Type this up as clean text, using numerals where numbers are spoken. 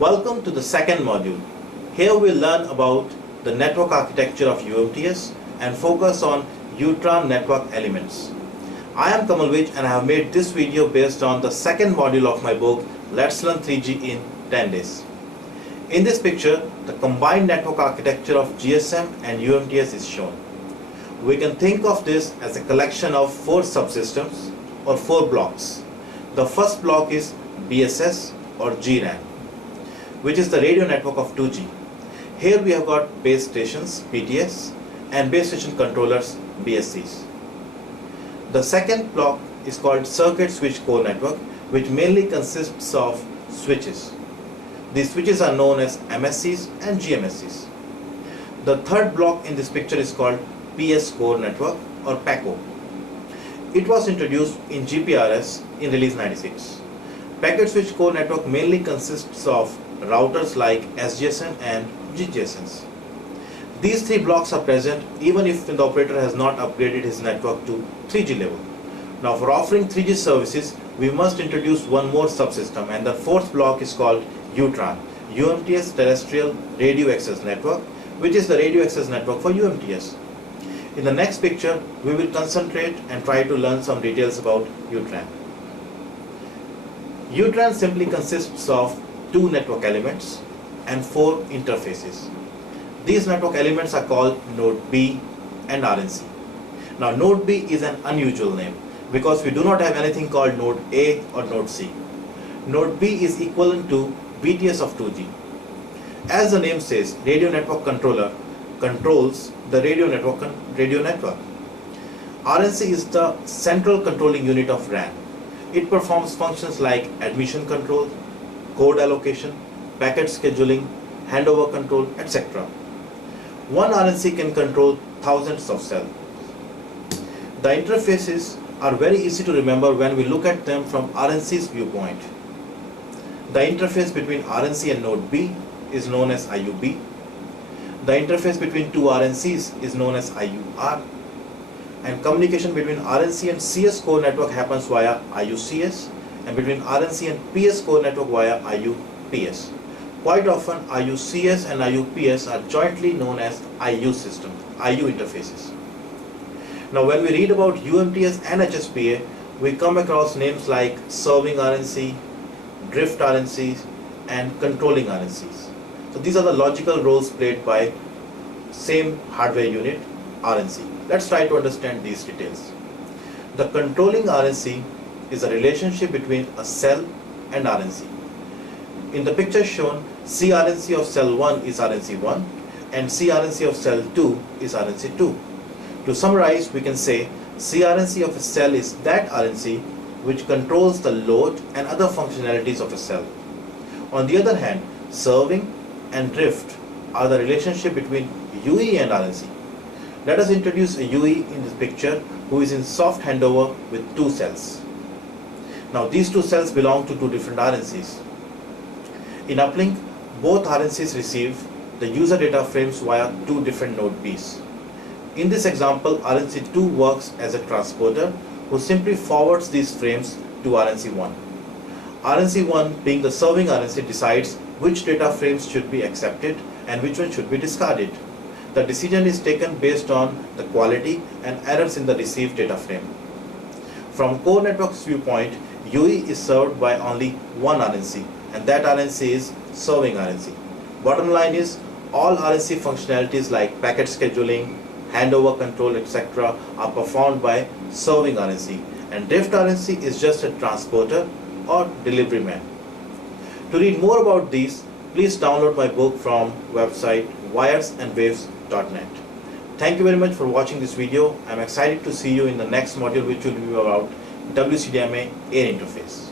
Welcome to the second module. Here we'll learn about the network architecture of UMTS and focus on UTRAN network elements. I am Kamalvij and I have made this video based on the second module of my book Let's Learn 3G in 10 Days. In this picture, the combined network architecture of GSM and UMTS is shown. We can think of this as a collection of 4 subsystems or 4 blocks. The first block is BSS or GRAN, which is the radio network of 2G. Here we have got base stations, BTS, and base station controllers, BSCs. The second block is called circuit switch core network, which mainly consists of switches. These switches are known as MSCs and GMSCs. The third block in this picture is called PS core network or PACO. It was introduced in GPRS in release 96. Packet switch core network mainly consists of routers like SGSN and GGSNs. These 3 blocks are present even if the operator has not upgraded his network to 3G level. Now for offering 3G services, we must introduce one more subsystem, and the 4th block is called UTRAN, UMTS Terrestrial Radio Access Network, which is the radio access network for UMTS. In the next picture, we will concentrate and try to learn some details about UTRAN. UTRAN simply consists of 2 network elements and 4 interfaces. These network elements are called Node B and RNC. Now Node B is an unusual name because we do not have anything called Node A or Node C. Node B is equivalent to BTS of 2G. As the name says, radio network controller controls the radio network. RNC is the central controlling unit of RAN. It performs functions like admission control, code allocation, packet scheduling, handover control, etc. One RNC can control thousands of cells. The interfaces are very easy to remember when we look at them from RNC's viewpoint. The interface between RNC and Node B is known as IUB. The interface between 2 RNCs is known as IUR. And communication between RNC and CS core network happens via IUCS, and between RNC and PS core network via IUPS. Quite often IUCS and IUPS are jointly known as IU system, IU interfaces. Now when we read about UMTS and HSPA, we come across names like serving RNC, drift RNCs, and controlling RNCs. So these are the logical roles played by same hardware unit, RNC. Let's try to understand these details. The controlling RNC is a relationship between a cell and RNC. In the picture shown, CRNC of cell 1 is RNC1 and CRNC of cell 2 is RNC2. To summarize, we can say CRNC of a cell is that RNC which controls the load and other functionalities of a cell. On the other hand, serving and drift are the relationship between UE and RNC. Let us introduce a UE in this picture who is in soft handover with 2 cells. Now these 2 cells belong to 2 different RNCs. In uplink, both RNCs receive the user data frames via 2 different node Bs. In this example, RNC2 works as a transporter who simply forwards these frames to RNC1. RNC1, being the serving RNC, decides which data frames should be accepted and which one should be discarded. The decision is taken based on the quality and errors in the received data frame. From core network's viewpoint, UE is served by only one RNC, and that RNC is serving RNC. Bottom line is, all RNC functionalities like packet scheduling, handover control, etc. are performed by serving RNC, and drift RNC is just a transporter or delivery man. To read more about these, please download my book from website wiresandwaves.net. Thank you very much for watching this video. I'm excited to see you in the next module, which will be about WCDMA air interface.